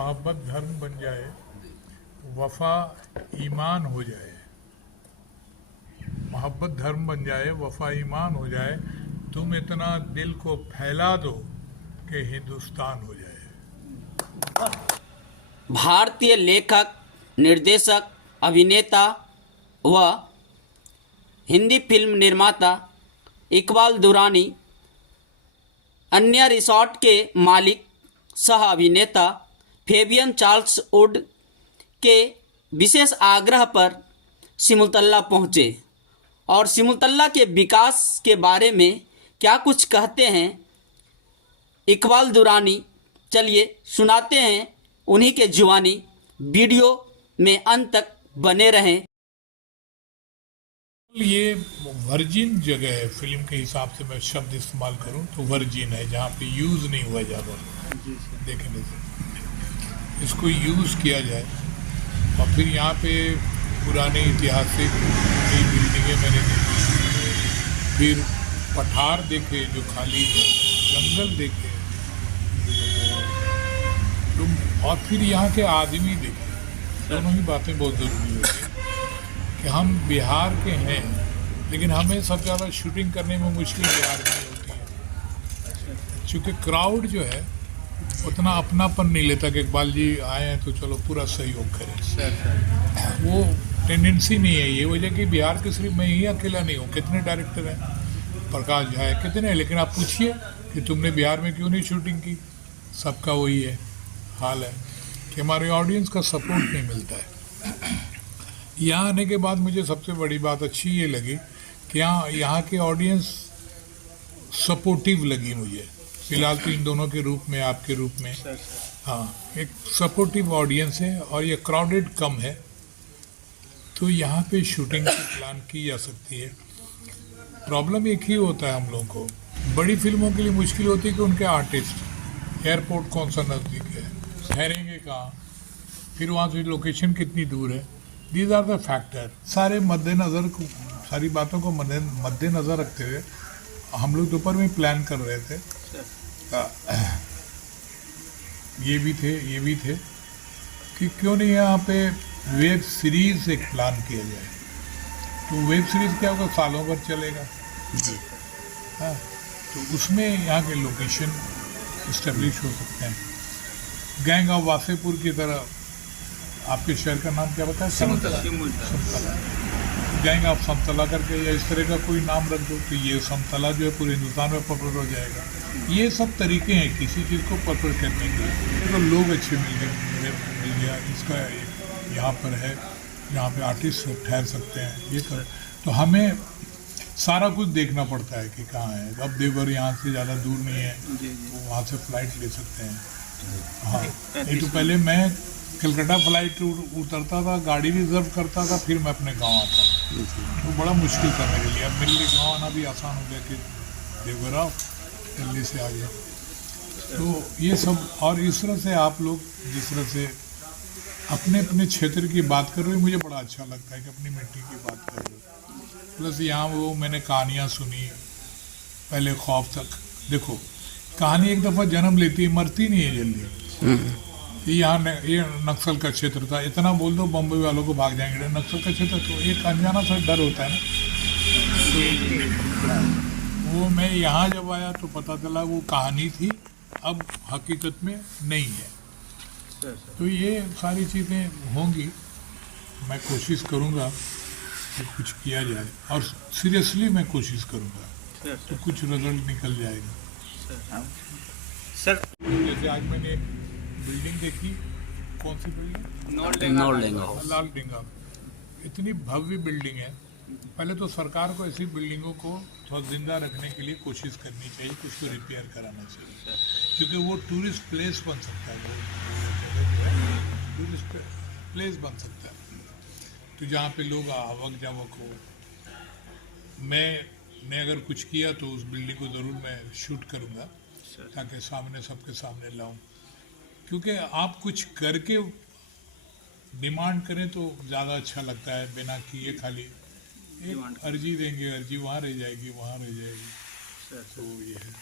मोहब्बत धर्म बन जाए, वफा ईमान हो जाए, मोहब्बत धर्म बन जाए, वफा ईमान हो जाए, तुम इतना दिल को फैला दो कि हिंदुस्तान हो जाए। भारतीय लेखक, निर्देशक, अभिनेता व हिंदी फिल्म निर्माता इकबाल दुरानी अन्य रिसोर्ट के मालिक सह अभिनेता फेबियन चार्ल्स वुड के विशेष आग्रह पर सिमुलतल्ला पहुँचे और सिमुलतल्ला के विकास के बारे में क्या कुछ कहते हैं इकबाल दुरानी। चलिए सुनाते हैं उन्हीं के जुबानी। वीडियो में अंत तक बने रहें। ये वर्जिन जगह है, फिल्म के हिसाब से मैं शब्द इस्तेमाल करूं तो वर्जिन है, जहाँ पे यूज़ नहीं हुआ ज़्यादा देखने से, इसको यूज़ किया जाए। और फिर यहाँ पे पुराने ऐतिहासिक कई बिल्डिंगें मैंने देखी, फिर पठार देखे जो खाली है, जंगल देखे, और फिर यहाँ के आदमी देखे। दोनों ही बातें बहुत ज़रूरी होती हैं कि हम बिहार के हैं, लेकिन हमें सबसे ज़्यादा शूटिंग करने में मुश्किल बिहार में होती है, क्योंकि क्राउड जो है उतना अपनापन नहीं लेता कि इकबाल जी आए हैं तो चलो पूरा सहयोग करें। वो टेंडेंसी नहीं है। ये वजह कि बिहार के सिर्फ मैं ही अकेला नहीं हूँ, कितने डायरेक्टर हैं, प्रकाश झा है, कितने हैं, लेकिन आप पूछिए कि तुमने बिहार में क्यों नहीं शूटिंग की, सबका वही है हाल है कि हमारे ऑडियंस का सपोर्ट नहीं मिलता है। यहाँ आने के बाद मुझे सबसे बड़ी बात अच्छी ये लगी कि यहाँ की ऑडियंस सपोर्टिव लगी मुझे, फिलहाल तो इन दोनों के रूप में, आपके रूप में। हाँ, एक सपोर्टिव ऑडियंस है और ये क्राउडेड कम है, तो यहाँ पे शूटिंग की प्लान की जा सकती है। प्रॉब्लम एक ही होता है हम लोगों को, बड़ी फिल्मों के लिए मुश्किल होती है कि उनके आर्टिस्ट, एयरपोर्ट कौन सा नज़दीक है, ठहरेंगे कहाँ, फिर वहाँ से लोकेशन कितनी दूर है। These are the factor. सारे मद्देनज़र को, सारी बातों को मद्देनज़र रखते हुए हम लोग दोपहर में प्लान कर रहे थे। ये भी थे कि क्यों नहीं यहाँ पे वेब सीरीज एक प्लान किया जाए। तो वेब सीरीज क्या होगा, सालों भर चलेगा जी। हाँ, तो उसमें यहाँ के लोकेशन इस्टेब्लिश हो सकते हैं। गैंग ऑफ वासेपुर की तरह, आपके शहर का नाम क्या बताया, समतला, गैंग ऑफ समतला करके या इस तरह का कोई नाम रख दो, तो ये समतला जो है पूरे हिंदुस्तान में पॉपुलर हो जाएगा। ये सब तरीके हैं किसी चीज़ को पॉपुलर करने के। तो लोग अच्छे मिल गया, इसका यहाँ पर है, यहाँ पे आर्टिस्ट ठहर सकते हैं, ये कर। तो हमें सारा कुछ देखना पड़ता है कि कहाँ है। अब देवघर यहाँ से ज़्यादा दूर नहीं है, तो वहाँ से फ्लाइट ले सकते हैं। हाँ, नहीं तो पहले मैं कलकत्ता फ्लाइट उतरता था, गाड़ी रिजर्व करता था, फिर मैं अपने गांव आता था, तो बड़ा मुश्किल था मेरे लिए। अब मेरे लिए गांव आना भी आसान हो गया कि देवघर आओ, दिल्ली से आ गया। तो ये सब, और इस तरह से आप लोग जिस तरह से अपने अपने क्षेत्र की बात कर रहे हो, मुझे बड़ा अच्छा लगता है कि अपनी मिट्टी की बात कर रहे हो। प्लस यहाँ वो मैंने कहानियाँ सुनी, पहले खौफ तक। देखो, कहानी एक दफ़ा जन्म लेती है, मरती नहीं है जल्दी। यहाँ ये नक्सल का क्षेत्र था, इतना बोल दो बम्बई वालों को भाग जाएंगे। नक्सल का क्षेत्र तो एक अनजाना सा डर होता है ना, तो वो मैं यहाँ जब आया तो पता चला वो कहानी थी, अब हकीकत में नहीं है। तो ये सारी चीज़ें होंगी, मैं कोशिश करूँगा कि कुछ किया जाए, और सीरियसली मैं कोशिश करूँगा, तो कुछ रिजल्ट निकल जाएगा। सर, जैसे आज मैंने बिल्डिंग देखी, कौन सी बिल्डिंग, लाल डेंगा, इतनी भव्य बिल्डिंग है। पहले तो सरकार को ऐसी बिल्डिंगों को थोड़ा जिंदा रखने के लिए कोशिश करनी चाहिए, कुछ को रिपेयर कराना चाहिए, क्योंकि वो टूरिस्ट प्लेस बन सकता है, टूरिस्ट प्लेस बन सकता है, तो जहाँ पे लोग आवक जावक हो। मैंने अगर कुछ किया तो उस बिल्डिंग को ज़रूर मैं शूट करूँगा, ताकि सामने सबके सामने लाऊं, क्योंकि आप कुछ करके डिमांड करें तो ज़्यादा अच्छा लगता है, बिना किए खाली एक अर्जी देंगे, अर्जी वहाँ रह जाएगी, वहाँ रह जाएगी। तो ये है,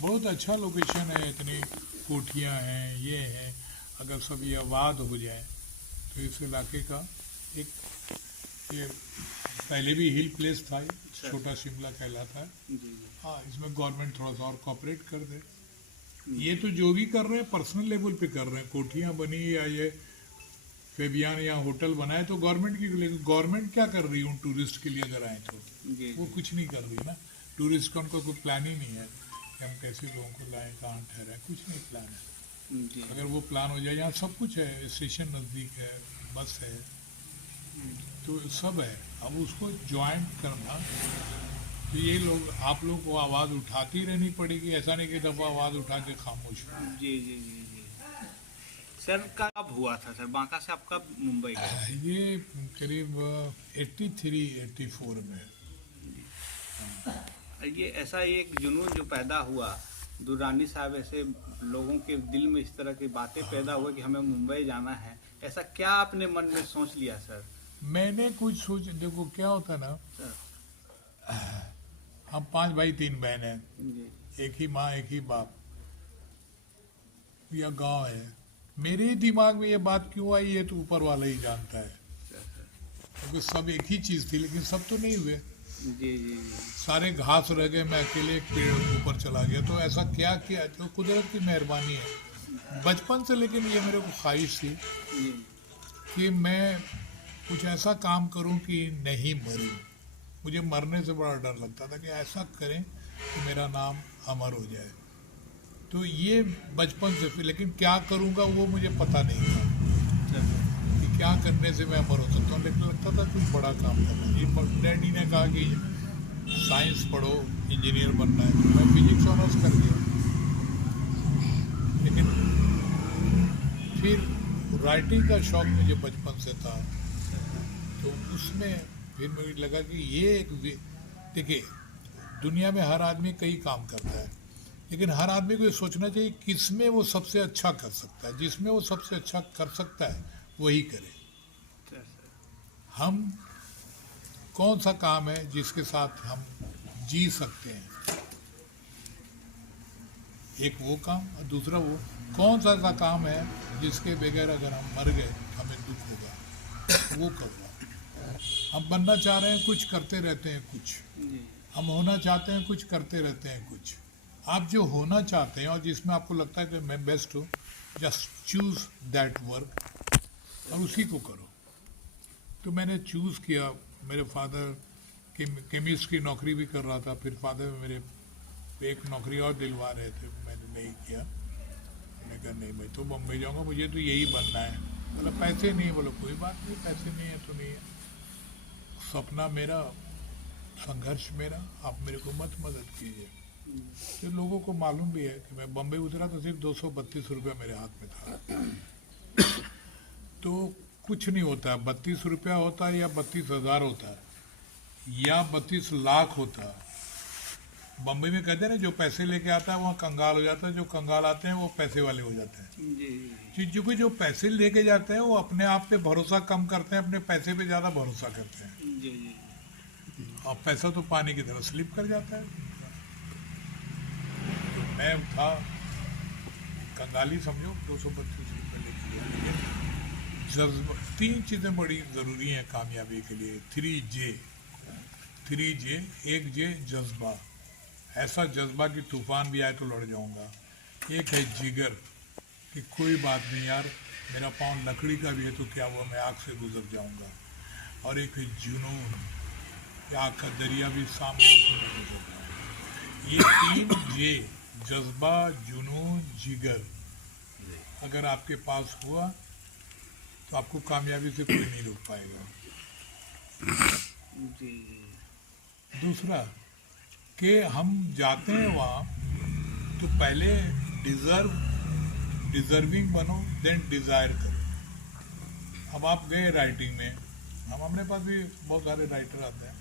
बहुत अच्छा लोकेशन है, इतनी कोठियाँ हैं, ये हैं, अगर सब ये आबाद हो जाए तो इस इलाके का एक ये पहले भी हिल प्लेस था, ये छोटा शिमला कहलाता है। जी जी हाँ, इसमें गवर्नमेंट थोड़ा सा और कॉपरेट कर दे। ये तो जो भी कर रहे हैं पर्सनल लेवल पे कर रहे हैं, कोठियाँ बनी या ये फेबियान या होटल बनाए तो गवर्नमेंट की, लेकिन गवर्नमेंट क्या कर रही है उन टूरिस्ट के लिए अगर आए तो जी वो कुछ नहीं कर रही ना। टूरिस्ट का उनका कोई प्लान ही नहीं है कि हम कैसे लोगों को लाएं, कहाँ ठहराएं, कुछ नहीं प्लान है। जी अगर वो प्लान हो जाए, यहाँ सब कुछ है, स्टेशन नज़दीक है, बस है, तो सब है। अब उसको ज्वाइन करना तो ये लोग, आप लोग को आवाज़ उठाती रहनी पड़ेगी, ऐसा नहीं कि दफ़ा आवाज़ उठा के खामोश हो। जी जी जी जी सर कब हुआ था सर, बांका से आप कब मुंबई गए? ये करीब 83-84 में। ये ऐसा एक जुनून जो पैदा हुआ, दुर्रानी साहब ऐसे लोगों के दिल में इस तरह की बातें पैदा हुआ कि हमें मुंबई जाना है, ऐसा क्या आपने मन में सोच लिया सर? मैंने कुछ सोच, देखो क्या होता ना, सर हम 5 भाई 3 बहन हैं, जी एक ही माँ एक ही बाप, या गांव है। मेरे दिमाग में ये बात क्यों आई ये तो ऊपर वाला ही जानता है, क्योंकि सब एक ही चीज़ थी, लेकिन सब तो नहीं हुए। जी जी जी सारे घास रह गए, मैं अकेले एक पेड़ ऊपर चला गया। तो ऐसा क्या किया, तो कुदरत की मेहरबानी है। बचपन से लेकिन ये मेरे को ख्वाहिश थी जी कि मैं कुछ ऐसा काम करूं कि नहीं मरूं। मुझे मरने से बड़ा डर लगता था कि ऐसा करें कि मेरा नाम अमर हो जाए। तो ये बचपन से फिर, लेकिन क्या करूंगा वो मुझे पता नहीं था कि क्या करने से मैं अमर हो सकता हूँ, लेकिन लगता था कुछ बड़ा काम करना है। डैडी ने कहा कि साइंस पढ़ो, इंजीनियर बनना है, तो मैं फिजिक्स ऑनर्स कर दिया। लेकिन फिर राइटिंग का शौक मुझे बचपन से था, तो उसमें फिर मुझे लगा कि ये एक, देखिए दुनिया में हर आदमी कई काम करता है, लेकिन हर आदमी को ये सोचना चाहिए किसमें वो सबसे अच्छा कर सकता है। जिसमें वो सबसे अच्छा कर सकता है वही करे। सर हम कौन सा काम है जिसके साथ हम जी सकते हैं, एक वो काम, और दूसरा वो कौन सा ऐसा काम है जिसके बगैर अगर हम मर गए हमें दुख होगा, वो करूँगा। हम बनना चाह रहे हैं कुछ, करते रहते हैं कुछ। जी हम होना चाहते हैं कुछ, करते रहते हैं कुछ। आप जो होना चाहते हैं और जिसमें आपको लगता है कि मैं बेस्ट हूँ, जस्ट चूज दैट वर्क और उसी को करो। तो मैंने चूज़ किया। मेरे फादर केमिस्ट की नौकरी भी कर रहा था, फिर फादर मेरे एक नौकरी और दिलवा रहे थे, मैंने नहीं किया। मैंने कहा नहीं, मैं तो बम्बई जाऊँगा, मुझे तो यही बनना है। बोला पैसे नहीं, बोला कोई बात नहीं, पैसे नहीं है तो नहीं है, सपना मेरा, संघर्ष मेरा, आप मेरे को मत मदद कीजिए। तो लोगों को मालूम भी है कि मैं बम्बई उतरा तो सिर्फ 232 रुपया मेरे हाथ में था। तो कुछ नहीं होता, 32 रुपया होता है या 32,000 होता है या 32 लाख होता है। बम्बई में कहते हैं ना, जो पैसे लेके आता है वहाँ कंगाल हो जाता है, जो कंगाल आते हैं वो पैसे वाले हो जाते हैं। जी क्योंकि जो पैसे लेके जाते हैं वो अपने आप पे भरोसा कम करते हैं, अपने पैसे पे ज़्यादा भरोसा करते हैं, जी जी और पैसा तो पानी की तरह स्लिप कर जाता है। तो मैं था कंगाली समझो, 232 रुपये लेके गया। लेकिन जज्बा, 3 चीज़ें बड़ी ज़रूरी हैं कामयाबी के लिए। 3J, एक जे जज्बा, ऐसा जज्बा कि तूफान भी आए तो लड़ जाऊंगा। एक है जिगर कि कोई बात नहीं यार, मेरा पाँव लकड़ी का भी है तो क्या हुआ, मैं आग से गुजर जाऊंगा। और एक है जुनून कि आग का दरिया भी सामने हो तो मैं गुजर जाऊंगा। ये 3J, जज्बा, जुनून, जिगर, अगर आपके पास हुआ तो आपको कामयाबी से कोई नहीं रोक पाएगा। जी दूसरा कि हम जाते हैं वहाँ तो पहले डिजर्विंग बनो, देन डिज़ायर करो। अब आप गए राइटिंग में, हमारे पास भी बहुत सारे राइटर आते हैं,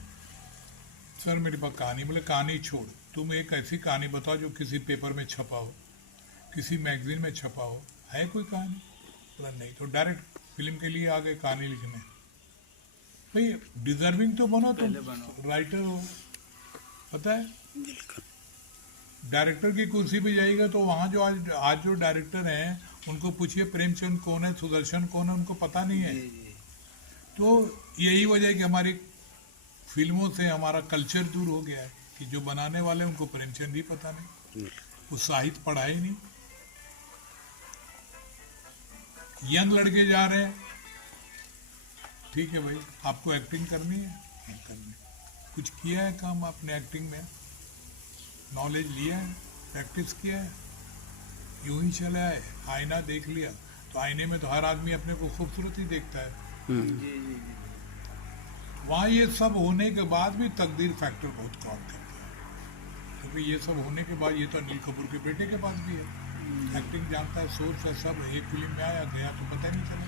सर मेरे पास कहानी, बोले कहानी छोड़, तुम एक ऐसी कहानी बताओ जो किसी पेपर में छपा हो, किसी मैगजीन में छपा हो, है कोई कहानी? बोला नहीं। तो डायरेक्ट फिल्म के लिए आ गए कहानी लिखने। भाई डिजर्विंग तो बनो, तुम पहले बनो। राइटर हो, पता है। डायरेक्टर की कुर्सी पे जाइएगा तो वहाँ जो आज जो डायरेक्टर हैं उनको पूछिए प्रेमचंद कौन है, सुदर्शन कौन है, उनको पता नहीं है। जी जी तो यही वजह है कि हमारी फिल्मों से हमारा कल्चर दूर हो गया है कि जो बनाने वाले उनको प्रेमचंद ही पता नहीं, वो साहित्य पढ़ा ही नहीं। यंग लड़के जा रहे हैं, ठीक है भाई, आपको एक्टिंग करनी है, करनी, कुछ किया है काम आपने एक्टिंग में, नॉलेज लिया है, प्रैक्टिस किया है, यूं ही चला है, आईना देख लिया, तो आईने में तो हर आदमी अपने को खूबसूरत ही देखता है। जी जी जी वहाँ ये सब होने के बाद भी तकदीर फैक्टर बहुत काम करता है, क्योंकि ये सब होने के बाद ये तो अनिल कपूर के बेटे के पास भी है, एक्टिंग जानता है, सोर्स है, सब एक फिल्म में आया गया तो पता नहीं चला,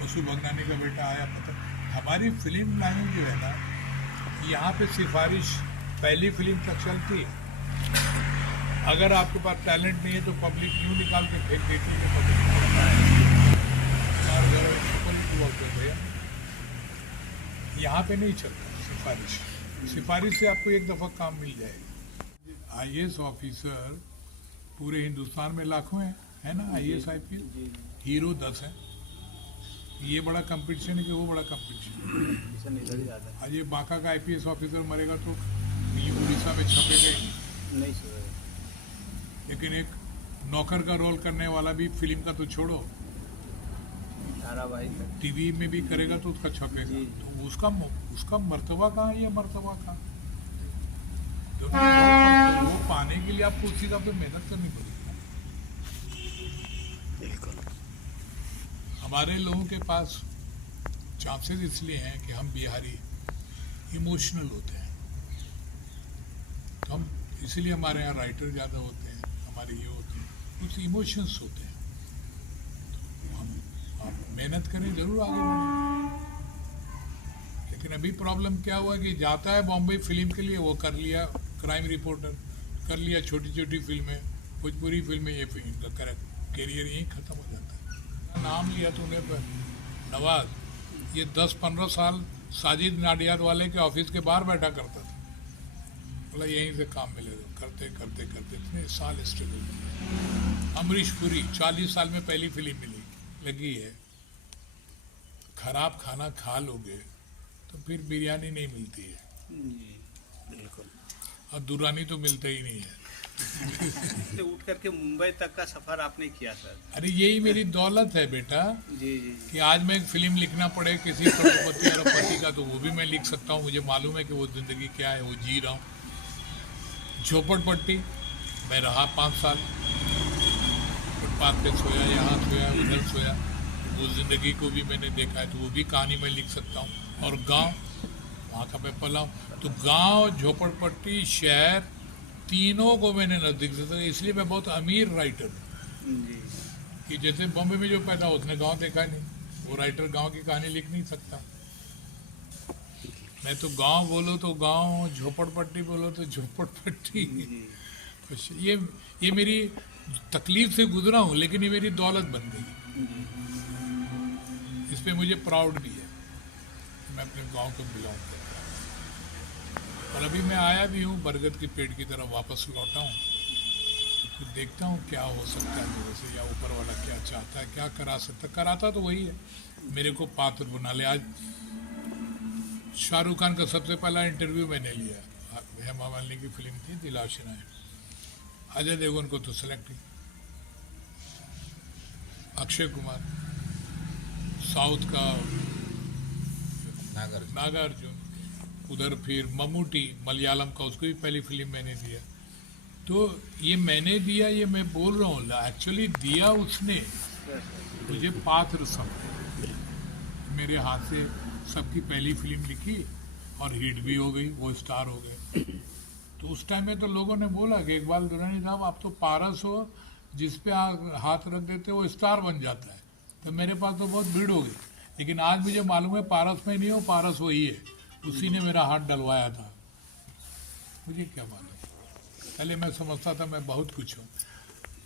वसु भगनानी का बेटा आया पता। हमारी फिल्म लाइन जो है ना, यहाँ पे सिफारिश पहली फिल्म तक चलती है, अगर आपके पास टैलेंट नहीं है तो पब्लिक यूँ निकाल के फेंक देती है, पब्लिक यहाँ पे नहीं चलता सिफारिश। सिफारिश से आपको एक दफ़ा काम मिल जाएगा। आईएएस ऑफिसर पूरे हिंदुस्तान में लाखों हैं, है ना, आईएएस आईपीएस, हीरो 10 हैं। ये बड़ा कंपटीशन है कि वो बड़ा कंपटीशन। आज ये बांका का आईपीएस ऑफिसर मरेगा तो ये उड़ीसा में छपेगा ही नहीं सर। लेकिन एक नौकर का रोल करने वाला भी फिल्म का तो छोड़ो, धारावाहिक टीवी में भी करेगा तो उसका छपेगा, तो उसका मर्तबा कहाँ है, ये मर्तबा कहाँ? दोनों में बहुत फर्क है। वो पाने के लिए आपको उसी हिसाब से मेहनत करनी पड़ेगी। हमारे लोगों के पास चांसेस इसलिए हैं कि हम बिहारी इमोशनल होते हैं, तो हम इसलिए हमारे यहाँ राइटर ज़्यादा होते हैं, हमारे ये होते हैं, कुछ इमोशंस होते हैं। आप मेहनत करें जरूर आगे बढ़ें। लेकिन अभी प्रॉब्लम क्या हुआ कि जाता है बॉम्बे फिल्म के लिए, वो कर लिया क्राइम रिपोर्टर, कर लिया छोटी छोटी फिल्में, भोजपुरी फिल्में, ये फिल्म का करियर यहीं ख़त्म हो जाता है। नाम लिया तूने नवाज, ये 10-15 साल साजिद नाडियाद वाले के ऑफिस के बाहर बैठा करता था, बोला यहीं से काम मिलेगा, करते करते करते इतने साल स्ट्रगल किया। अमरीश पुरी 40 साल में पहली फिल्म लगी है। खराब खाना खा लोगे तो फिर बिरयानी नहीं मिलती है, बिल्कुल, और दुरानी तो मिलता ही नहीं है। से उठ करके मुंबई तक का सफर आपने किया सर। अरे यही मेरी दौलत है बेटा, जी जी कि आज मैं एक फिल्म लिखना पड़े किसी करोड़पति अरबपति का तो वो भी मैं लिख सकता हूँ। मुझे मालूम है कि वो जिंदगी क्या है, वो जी रहा हूँ। झोपड़पट्टी मैं रहा 5 साल, फुटपाथ पे सोया, यहाँ सोया, उधर सोया, वो जिंदगी को भी मैंने देखा है, तो वो भी कहानी मैं लिख सकता हूँ। और गांव, वहाँ का मैं पला हूँ, तो गांव, झोपड़पट्टी, शहर, तीनों को मैंने नज़दीक से देखा, इसलिए मैं बहुत अमीर राइटर हूँ। जी कि जैसे बॉम्बे में जो पैदा उसने गांव देखा नहीं, वो राइटर गांव की कहानी लिख नहीं सकता। मैं तो गांव बोलो तो गांव, झोपड़पट्टी बोलो तो झोपड़पट्टी। तो ये मेरी तकलीफ से गुजरा हूँ, लेकिन ये मेरी दौलत बन गई। इस पे मुझे प्राउड भी है, मैं अपने गांव को बिलोंग करता हूँ। और अभी मैं आया भी हूँ, बरगद की पेड़ की तरफ वापस लौटा हूँ, तो फिर देखता हूँ क्या हो सकता है मेरे से, या ऊपर वाला क्या चाहता है, क्या करा सकता है। कराता तो वही है, मेरे को पात्र बना ले। आज शाहरुख खान का सबसे पहला इंटरव्यू मैंने लिया, हेमा मालिनी की फिल्म थी दिल आशिना है, अजय देवगन को तो सेलेक्ट, अक्षय कुमार, साउथ का नागार्जुन, उधर फिर मम्मूटी मलयालम का, उसको भी पहली फिल्म मैंने दिया। तो ये मैंने दिया, ये मैं बोल रहा हूँ, एक्चुअली दिया उसने, मुझे पात्र समझे। मेरे हाथ से सबकी पहली फिल्म लिखी और हिट भी हो गई, वो स्टार हो गए। तो उस टाइम में तो लोगों ने बोला कि इकबाल दुरानी साहब आप तो पारस हो, जिस पे हाथ रख देते वो स्टार बन जाता है। तो मेरे पास तो बहुत भीड़ हो गई, लेकिन आज मुझे मालूम है पारस में नहीं हो, पारस वही है, उसी ने मेरा हाथ डलवाया था। मुझे क्या मालूम, पहले मैं समझता था मैं बहुत कुछ हूँ,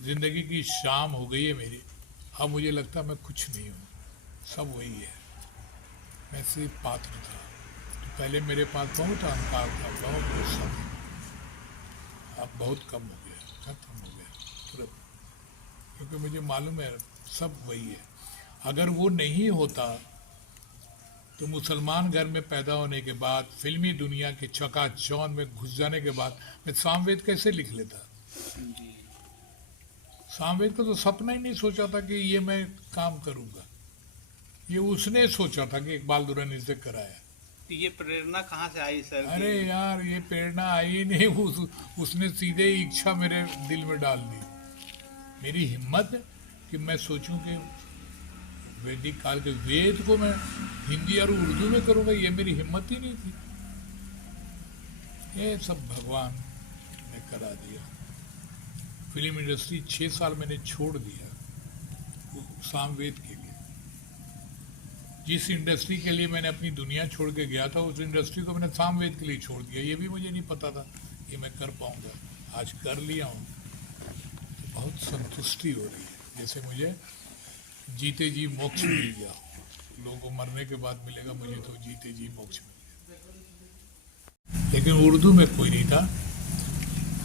जिंदगी की शाम हो गई है मेरी, अब मुझे लगता है मैं कुछ नहीं हूँ, सब वही है, मैं सिर्फ पात्र था। तो पहले मेरे पास बहुत अहंकार था, बहुत गुस्सा था, अब बहुत कम हो गया, खत्म हो गया तुरंत। क्योंकि मुझे मालूम है सब वही है। अगर वो नहीं होता तो मुसलमान घर में पैदा होने के बाद, फिल्मी दुनिया के चकाचौंध में घुस जाने के बाद मैं सामवेद कैसे लिख लेता? सामवेद को तो सपना ही नहीं सोचा था कि ये मैं काम करूंगा। ये उसने सोचा था कि इकबाल दुरानी से कराया। तो ये प्रेरणा कहाँ से आई सर? अरे यार, ये प्रेरणा आई नहीं, उसने सीधे ही इच्छा मेरे दिल में डाल दी। मेरी हिम्मत है कि मैं सोचूं कि वैदिक काल के वेद को मैं हिंदी और उर्दू में करूंगा, ये मेरी हिम्मत ही नहीं थी। ये सब भगवान ने करा दिया। फिल्म इंडस्ट्री 6 साल मैंने छोड़ दिया सामवेद के लिए। जिस इंडस्ट्री के लिए मैंने अपनी दुनिया छोड़ के गया था, उस इंडस्ट्री को मैंने सामवेद के लिए छोड़ दिया। ये भी मुझे नहीं पता था कि मैं कर पाऊंगा। आज कर लिया हूँ तो बहुत संतुष्टि हो रही है, जैसे मुझे जीते जी मोक्ष मिल गया। लोगों को मरने के बाद मिलेगा, मुझे तो जीते जी मोक्ष मिल गया। लेकिन उर्दू में कोई नहीं था।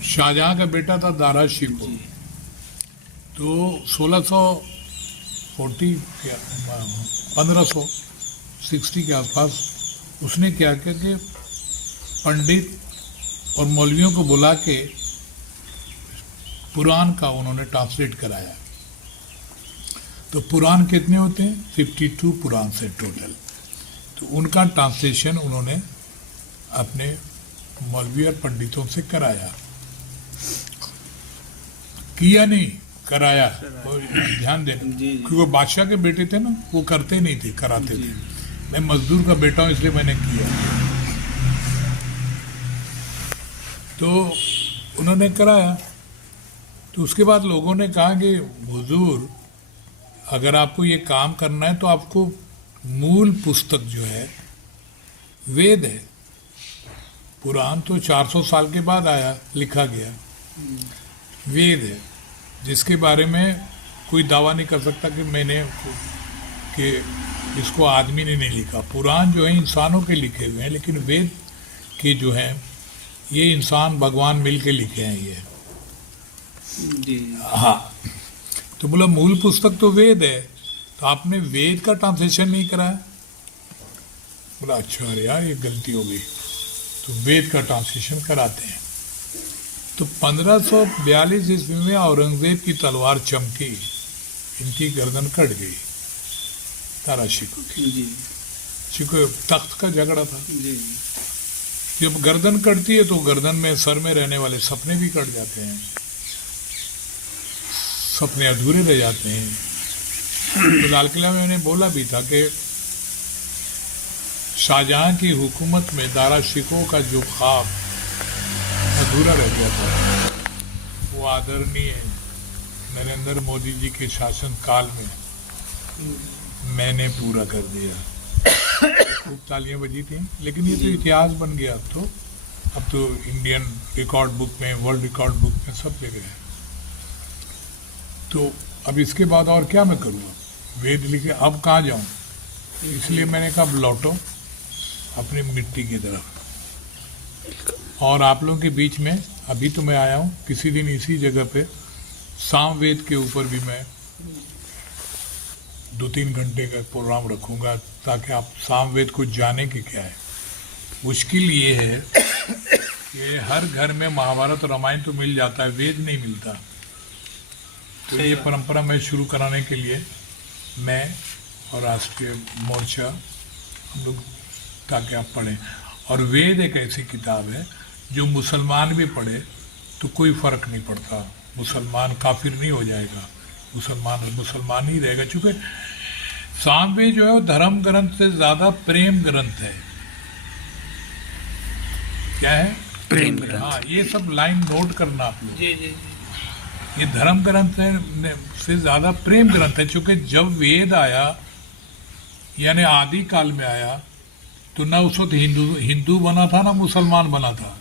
शाहजहां का बेटा था दारा शिकोह, तो 1560 के आसपास उसने क्या किया कि पंडित और मौलवियों को बुला के पुराण का उन्होंने ट्रांसलेट कराया। तो पुराण कितने होते हैं? 52 पुराण से टोटल। तो उनका ट्रांसलेशन उन्होंने अपने मौलवी और पंडितों से कराया। किया नहीं, कराया। और ध्यान देना, क्योंकि वो बादशाह के बेटे थे ना, वो करते नहीं थे, कराते थे। मैं मजदूर का बेटा हूं, इसलिए मैंने किया। तो उन्होंने कराया। तो उसके बाद लोगों ने कहा कि हुजूर, अगर आपको ये काम करना है तो आपको मूल पुस्तक जो है वेद है। पुराण तो 400 साल के बाद आया, लिखा गया। वेद है जिसके बारे में कोई दावा नहीं कर सकता कि इसको आदमी ने नहीं लिखा। पुराण जो है इंसानों के लिखे हुए हैं, लेकिन वेद के जो है ये इंसान भगवान मिल के लिखे हैं ये। हाँ, तो बोला मूल पुस्तक तो वेद है, तो आपने वेद का ट्रांसलेशन नहीं कराया। बोला अच्छा, अरे यार ये गलती हो गई, तो वेद का ट्रांसलेशन कराते हैं। तो 1542 ईस्वी में औरंगजेब की तलवार चमकी, इनकी गर्दन कट गई, दारा शिकोह की। शिकोह तख्त का झगड़ा था। जब गर्दन कटती है तो गर्दन में, सर में रहने वाले सपने भी कट जाते हैं, सपने अधूरे रह जाते हैं। तो लाल किला में मैंने बोला भी था कि शाहजहां की हुकूमत में दारा शिकोह का जो ख्वाब अधूरा रह गया था, वो आदरणीय नरेंद्र मोदी जी के शासन काल में मैंने पूरा कर दिया। खूब तालियां बजी थी। लेकिन ये तो इतिहास बन गया। अब तो इंडियन रिकॉर्ड बुक में, वर्ल्ड रिकॉर्ड बुक में सब जगह है। तो अब इसके बाद और क्या मैं करूँगा? वेद लिखे, अब कहाँ जाऊँ? इसलिए मैंने कहा अब लौटो अपनी मिट्टी की तरफ। और आप लोगों के बीच में अभी तो मैं आया हूँ, किसी दिन इसी जगह पे सामवेद के ऊपर भी मैं 2-3 घंटे का प्रोग्राम रखूँगा, ताकि आप सामवेद को जाने कि क्या है। मुश्किल ये है कि हर घर में महाभारत और रामायण तो मिल जाता है, वेद नहीं मिलता। तो ये परंपरा मैं शुरू कराने के लिए मैं और राष्ट्रीय मोर्चा हम लोग, ताकि आप पढ़ें। और वेद एक ऐसी किताब है जो मुसलमान भी पढ़े तो कोई फर्क नहीं पड़ता। मुसलमान काफिर नहीं हो जाएगा, मुसलमान ही रहेगा। चूंकि सामवेद जो है वो धर्म ग्रंथ से ज्यादा प्रेम ग्रंथ है। क्या है? प्रेम ग्रंथ। हाँ, ये सब लाइन नोट करना आप लोग। जी जी। ये धर्म ग्रंथ से ज्यादा प्रेम ग्रंथ है। चूंकि जब वेद आया, यानी आदि काल में आया, तो ना उस वक्त हिंदू बना था ना मुसलमान बना था।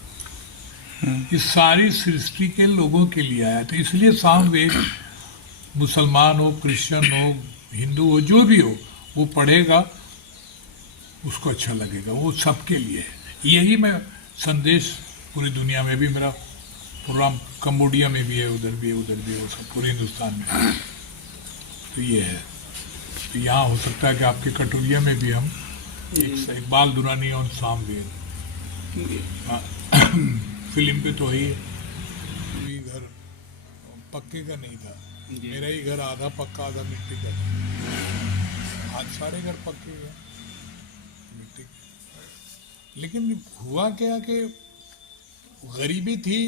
इस सारी सृष्टि के लोगों के लिए आया। तो इसलिए सामवेद मुसलमान हो, क्रिश्चियन हो, हिंदू हो, जो भी हो, वो पढ़ेगा, उसको अच्छा लगेगा। वो सबके लिए है। यही मैं संदेश पूरी दुनिया में भी मेरा प्रोग्राम कम्बोडिया में भी है, उधर भी है, उधर भी है, वो सब पूरे हिंदुस्तान में है। तो ये है, तो यहाँ हो सकता है कि आपके कटोरिया में भी हम एक इकबाल दुरानी और सामवेद फिल्म पे तो ही है। कोई घर पक्के का नहीं था, मेरा ही घर आधा पक्का आधा मिट्टी का था। आज सारे घर पक्के हैं मिट्टी के। लेकिन हुआ क्या कि गरीबी थी,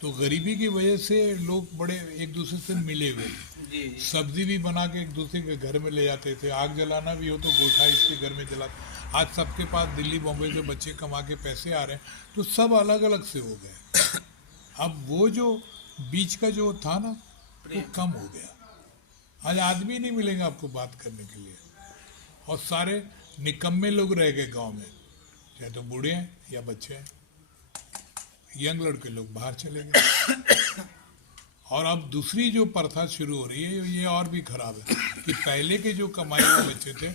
तो गरीबी की वजह से लोग बड़े एक दूसरे से मिले हुए थे। सब्जी भी बना के एक दूसरे के घर में ले जाते थे। आग जलाना भी हो तो गोठा इसके घर में जलाते। आज सबके पास दिल्ली बॉम्बे से बच्चे कमा के पैसे आ रहे हैं, तो सब अलग अलग से हो गए। अब वो जो बीच का जो था ना, वो कम हो गया। आज आदमी नहीं मिलेगा आपको बात करने के लिए, और सारे निकम्मे लोग रह गए गांव में, चाहे तो बूढ़े हैं या बच्चे हैं। यंग लड़के लोग बाहर चले गए। और अब दूसरी जो प्रथा शुरू हो रही है, ये और भी खराब है कि पहले के जो कमाई वाले बच्चे थे,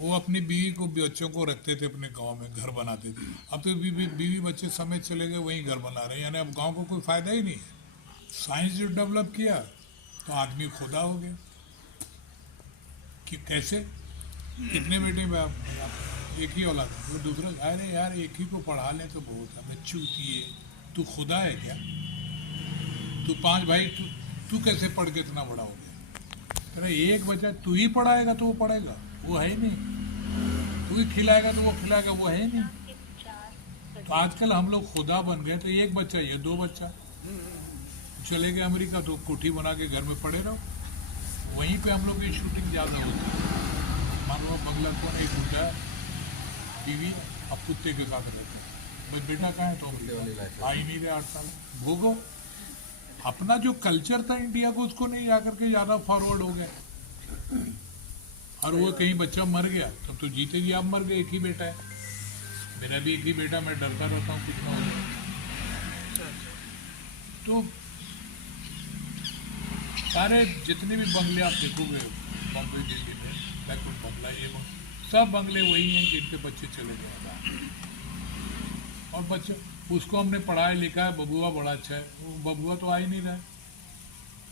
वो अपनी बीवी को, बच्चों को रखते थे अपने गांव में, घर बनाते थे। अब तो बीवी बच्चे समेत चले गए, वहीं घर बना रहे हैं। यानी अब गांव को कोई फायदा ही नहीं है। साइंस जो डेवलप किया तो आदमी खुदा हो गया कि कैसे, कितने बेटे में आप एक ही औलाद है, वो दूसरा, अरे यार एक ही को पढ़ा ले तो बहुत है, मैं चूती है, तू खुदा है क्या? तू 5 भाई, तू कैसे पढ़ के इतना बड़ा हो गया? अरे एक बच्चा तू ही पढ़ाएगा तो वो पढ़ेगा, वो है ही नहीं। तू ही खिलाएगा तो वो खिलाएगा, वो है ही नहीं। तो आजकल हम लोग खुदा बन गए। तो एक बच्चा या 2 बच्चा, चले गए अमेरिका तो कोठी बना के घर में पड़े रहो। वहीं पे हम लोग की शूटिंग ज़्यादा होती है। मान लो बंगला कौन एक होता है, बीवी अब कुत्ते के साथ रहते हैं, भाई बेटा कहाँ है? तो आ ही नहीं रहे 8 साल। भोगो। अपना जो कल्चर था इंडिया को, उसको नहीं जाकर के ज़्यादा फॉरवर्ड हो गए। और वो कहीं बच्चा मर गया तब तो जीते जी आप मर गए। एक ही बेटा है, मेरा भी एक ही बेटा, मैं डरता रहता हूँ कुछ ना हो। तो सारे जितने भी बंगले आप देखोगे बॉम्बे दिल्ली में, बैकवर्ड बंगला, ये सब बंगले वही हैं जिनके बच्चे चले गए। और बच्चे, उसको हमने पढ़ाया लिखा है, बबुआ बड़ा अच्छा है, वो बबुआ तो आ ही नहीं रहा है।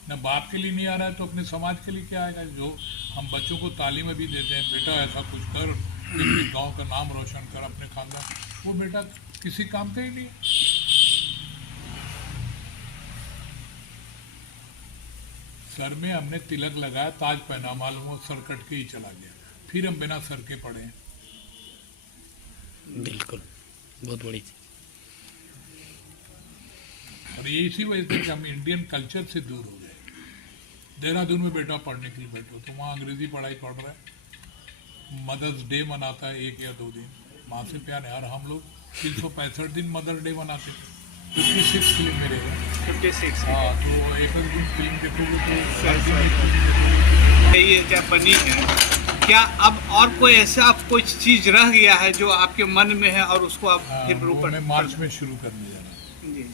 न बाप के लिए नहीं आ रहा है तो अपने समाज के लिए क्या आएगा? जो हम बच्चों को तालीम अभी देते हैं, बेटा ऐसा कुछ कर, अपने गाँव का नाम रोशन कर, अपने खानदान, वो बेटा किसी काम का ही नहीं है। सर में हमने तिलक लगाया, ताज पहना, मालूम हो सर कट के ही चला गया, फिर हम बिना सर के पढ़े हैं। बिल्कुल, बहुत बड़ी चीज। और ये इसी वजह से कि हम इंडियन कल्चर से दूर हो गए। देहरादून में बेटा पढ़ने के लिए बैठो तो वहाँ अंग्रेजी पढ़ाई पढ़ रहा है। मदर्स डे मनाता है 1 या 2 दिन, माँ से प्यार है। और हम लोग 365 दिन मदर डे मनाते थे। 56 फिल्म मेरे हैं। 56। हाँ, तो एक दिन फिल्म देखोगे तो ये क्या बनी है, क्या अब और कोई ऐसा कोई चीज रह गया है जो आपके मन में है और उसको आप फिर वो ऊपर मैं मार्च में शुरू करने जा रहा हूँ। जी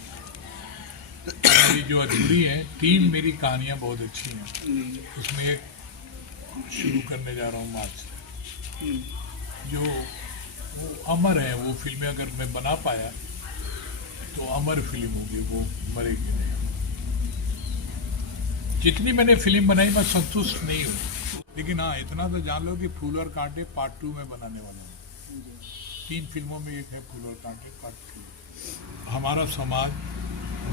मेरी जो अधूरी है 3 मेरी कहानियाँ बहुत अच्छी हैं, जी उसमें एक शुरू करने जा रहा हूँ मार्च से। जो वो अमर है, वो फिल्में अगर मैं बना पाया तो अमर फिल्म होगी, वो मरेगी नहीं। जितनी मैंने फिल्म बनाई मैं संतुष्ट नहीं हूँ, लेकिन हाँ इतना तो जान लो कि फूल और कांटे पार्ट 2 में बनाने वाला हूँ। 3 फिल्मों में एक है फूल और कांटे पार्ट 2। हमारा समाज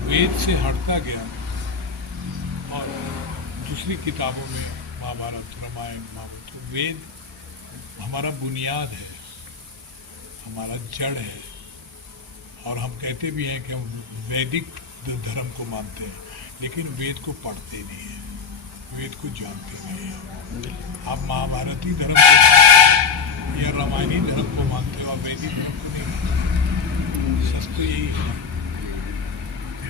वेद से हटता गया और दूसरी किताबों में महाभारत, रामायण, महाभारत, तो वेद हमारा बुनियाद है, हमारा जड़ है। और हम कहते भी हैं कि हम वैदिक धर्म को मानते हैं, लेकिन वेद को पढ़ते नहीं हैं, वेद को जानते नहीं हैं। आप महाभारती धर्म को मानते या रामायणी धर्म को मानते हो, आप वैदिक धर्म को नहीं मानते। सच तो यही है,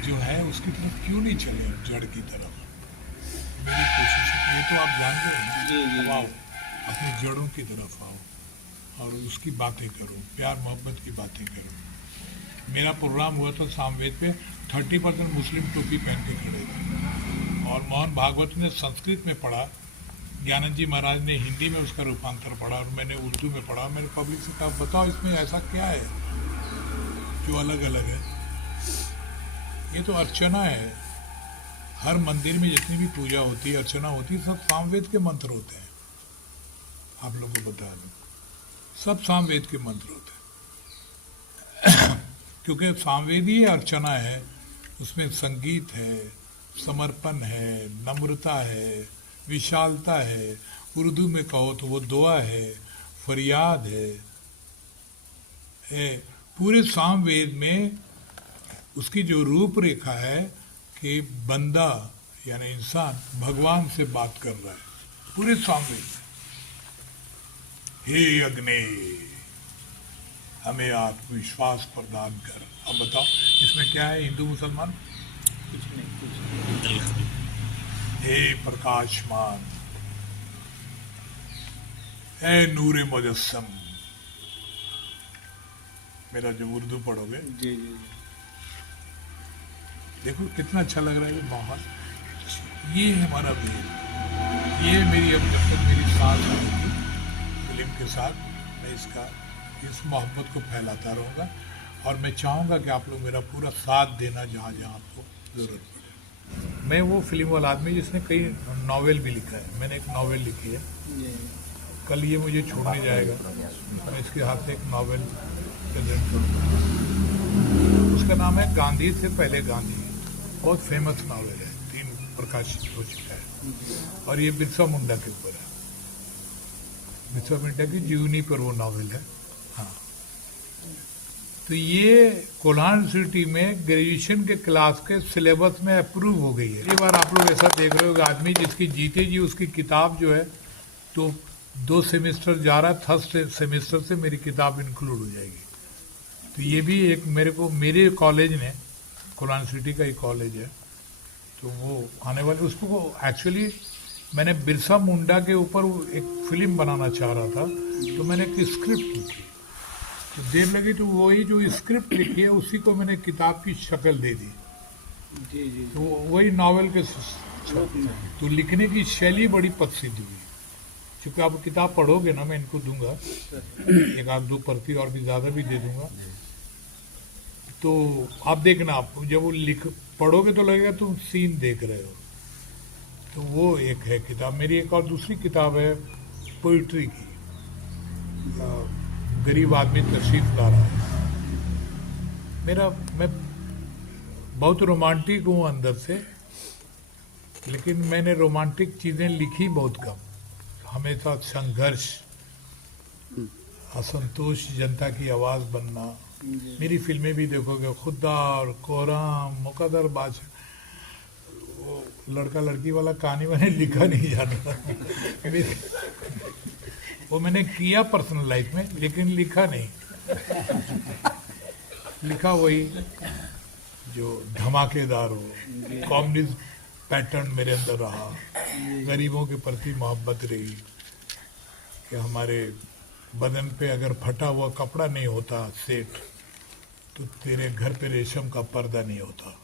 जो है उसकी तरफ क्यों नहीं चले, जड़ की तरफ। मेरी कोशिश है, ये तो आप जानते हैं, आओ अपनी जड़ों की तरफ आओ और उसकी बातें करो, प्यार मोहब्बत की बातें करो। मेरा प्रोग्राम हुआ था सामवेद पे, 30% मुस्लिम टोपी पहन के खड़े थे और मोहन भागवत ने संस्कृत में पढ़ा, ज्ञानंद जी महाराज ने हिंदी में उसका रूपांतर पढ़ा और मैंने उर्दू में पढ़ा। मैंने पब्लिक से कहा बताओ इसमें ऐसा क्या है जो अलग अलग है। ये तो अर्चना है। हर मंदिर में जितनी भी पूजा होती है, अर्चना होती है, सब सामवेद के मंत्र होते हैं। आप लोगों को बता दूं, सब सामवेद के मंत्र होते हैं। क्योंकि सामवेदी अर्चना है, उसमें संगीत है, समर्पण है, नम्रता है, विशालता है। उर्दू में कहो तो वो दुआ है, फरियाद है। पूरे सामवेद में उसकी जो रूपरेखा है कि बंदा यानी इंसान भगवान से बात कर रहा है पूरे सामवेद में। हे अग्नि, हमें आत्मविश्वास प्रदान कर। अब बताओ इसमें क्या है, हिंदू मुसलमान? कुछ नहीं। हे प्रकाशमान, हे नूरे मुजस्सम। मेरा जो उर्दू पढ़ोगे, जी जी देखो कितना अच्छा लग रहा है ये माहौल। ये है हमारा वीर, ये मेरी अब जब तक मेरी सांस रहेगी फिल्म के साथ, मैं इस मोहब्बत को फैलाता रहूँगा। और मैं चाहूँगा कि आप लोग मेरा पूरा साथ देना जहाँ जहाँ आपको ज़रूरत पड़े। मैं वो फिल्म वाला आदमी जिसने कई नॉवेल भी लिखा है। मैंने एक नॉवेल लिखी है, जी। कल ये मुझे छोड़ने जाएगा, मैं इसके हाथ से एक नॉवेल प्रेजेंट करूँगा। उसका नाम है गांधी से पहले गांधी। बहुत फेमस नॉवेल है, 3 प्रकाशित हो चुका है। और ये बिरसा मुंडा के ऊपर है। बिरसा मुंडा की जीवनी पर वो नॉवेल है। हाँ, तो ये कोल्हान यूनिवर्सिटी में ग्रेजुएशन के क्लास के सिलेबस में अप्रूव हो गई है। ये बार आप लोग ऐसा देख रहे हो कि आदमी जिसकी जीते जी उसकी किताब जो है, तो 2 सेमेस्टर जा रहा है, 3rd सेमेस्टर से मेरी किताब इंक्लूड हो जाएगी। तो ये भी एक मेरे कॉलेज ने, कोल्हान यूनिवर्सिटी का एक कॉलेज है, तो वो आने वाले उसको एक्चुअली मैंने बिरसा मुंडा के ऊपर एक फिल्म बनाना चाह रहा था, तो मैंने एक स्क्रिप्ट लिखी। तो देर लगी, तो वही जो स्क्रिप्ट लिखी है उसी को मैंने किताब की शक्ल दे दी। जी जी तो वही नॉवेल के तो लिखने की शैली बड़ी प्रसिद्ध हुई। क्योंकि आप किताब पढ़ोगे ना, मैं इनको दूंगा, 1-2 प्रति और भी ज़्यादा भी दे दूंगा। तो आप देखना, आप जब वो पढ़ोगे तो लगेगा तुम सीन देख रहे हो। तो वो एक है किताब। मेरी एक और दूसरी किताब है पोइट्री की, गरीब आदमी तशरीफ ला रहा है। मैं बहुत रोमांटिक हूँ अंदर से, लेकिन मैंने रोमांटिक चीज़ें लिखी बहुत कम। हमेशा संघर्ष, असंतोष, जनता की आवाज़ बनना। मेरी फिल्में भी देखोगे, खुदा और कोहराम, मुकद्दर बादशाह, वो लड़का लड़की वाला कहानी मैंने लिखा नहीं जाना। वो मैंने किया पर्सनल लाइफ में, लेकिन लिखा नहीं। लिखा वही जो धमाकेदार हो, कम्युनिस्ट पैटर्न मेरे अंदर रहा, गरीबों के प्रति मोहब्बत रही कि हमारे बदन पे अगर फटा हुआ कपड़ा नहीं होता सेठ, तो तेरे घर पे रेशम का पर्दा नहीं होता।